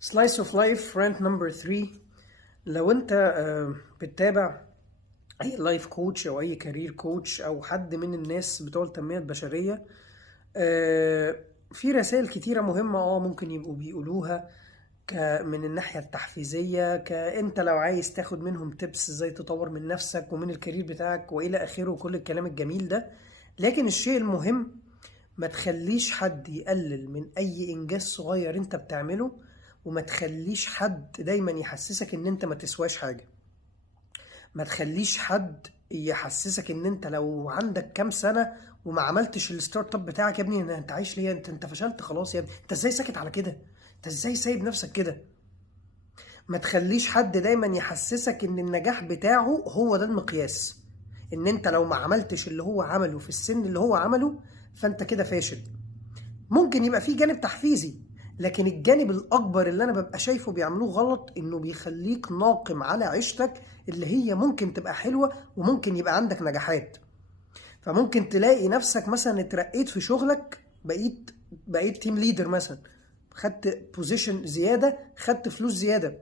Slice of life rant number 3. لو انت بتتابع اي لايف كوتش او اي كارير كوتش او حد من الناس بتوع التنمية البشرية، في رسائل كتيرة مهمة ممكن يبقوا بيقولوها من الناحية التحفيزية، كأنت لو عايز تاخد منهم تيبس ازاي تطور من نفسك ومن الكارير بتاعك والى اخره وكل الكلام الجميل ده. لكن الشيء المهم، ما تخليش حد يقلل من اي انجاز صغير انت بتعمله، وما تخليش حد دايما يحسسك ان انت ما تسواش حاجة. ما تخليش حد يحسسك ان انت لو عندك كام سنة وما عملتش الستارت اب بتاعك، يا ابني انت عايش ليه؟ انت فشلت خلاص يا ابني، انت ازاي ساكت على كده؟ انت ازاي سايب نفسك كده؟ ما تخليش حد دايما يحسسك ان النجاح بتاعه هو ده المقياس، ان انت لو ما عملتش اللي هو عمله في السن اللي هو عمله فانت كده فاشل. ممكن يبقى فيه جانب تحفيزي، لكن الجانب الأكبر اللي أنا ببقى شايفه بيعملوه غلط إنه بيخليك ناقم على عيشتك اللي هي ممكن تبقى حلوة وممكن يبقى عندك نجاحات. فممكن تلاقي نفسك مثلا اترقيت في شغلك، بقيت تيم ليدر مثلا، خدت بوزيشن زيادة، خدت فلوس زيادة،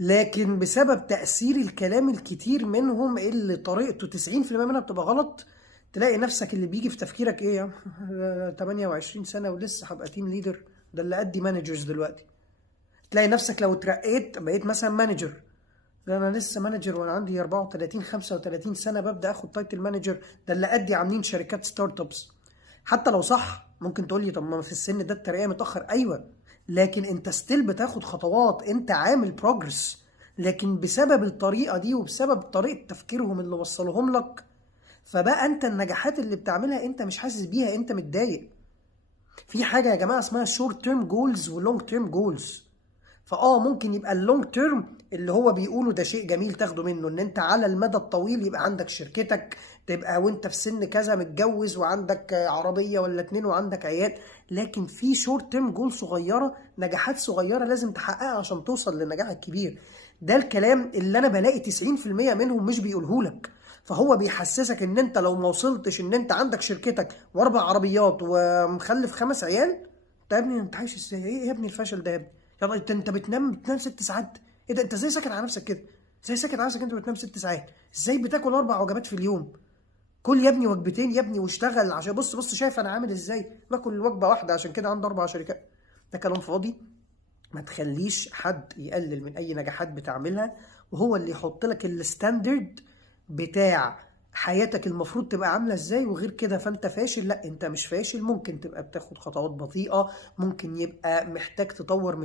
لكن بسبب تأثير الكلام الكتير منهم اللي طريقته 90% منها بتبقى غلط، تلاقي نفسك اللي بيجي في تفكيرك ايه يا 28 سنة ولسه هبقى تيم ليدر؟ ده اللي قدي مانجرز دلوقتي. تلاقي نفسك لو اترقيت بقيت مثلا مانجر، ده انا لسه مانجر وانا عندي 34 35 سنة ببدأ اخد تايتل مانجر، ده اللي قدي عاملين شركات ستارت ابس. حتى لو صح، ممكن تقول لي طب ما في السن ده الترقية متأخر، ايوه، لكن انت ستيل بتاخد خطوات، انت عامل بروجرس، لكن بسبب الطريقة دي وبسبب طريقة تفكيرهم اللي وصلهم لك، فبقى انت النجاحات اللي بتعملها انت مش حاسس بيها، انت متضايق. في حاجة يا جماعة اسمها شورت تيرم جولز ولونج تيرم جولز. ممكن يبقى اللونج تيرم اللي هو بيقولوا ده شيء جميل تاخده منه، ان انت على المدى الطويل يبقى عندك شركتك، تبقى وانت في سن كذا متجوز وعندك عربية ولا 2 وعندك عيال. لكن في شورت تيرم جول صغيرة، نجاحات صغيرة لازم تحققها عشان توصل للنجاح الكبير. ده الكلام اللي انا بلاقي 90% منهم مش بيقولهولك. فهو بيحسسك ان انت لو ما وصلتش ان انت عندك شركتك و4 عربيات ومخلف 5 عيال، طيب يا ابني انت عايش ازاي؟ ايه يا ابني الفشل ده يا ابني؟ يلا انت بتنام 6 ساعات؟ ايه ده؟ انت ازاي ساكت على نفسك كده؟ ازاي ساكت على نفسك؟ انت بتنام 6 ساعات؟ ازاي بتاكل 4 وجبات في اليوم؟ كل يا ابني وجبتين يا ابني واشتغل، عشان بص شايف انا عامل ازاي؟ باكل وجبه واحده عشان كده عندي 4 شركات. ده كلام فاضي. ما تخليش حد يقلل من اي نجاحات بتعملها، وهو اللي يحط لك الستاندرد بتاع حياتك المفروض تبقى عامله ازاي، وغير كده فانت فاشل. لا، انت مش فاشل، ممكن تبقى بتاخد خطوات بطيئه، ممكن يبقى محتاج تطور من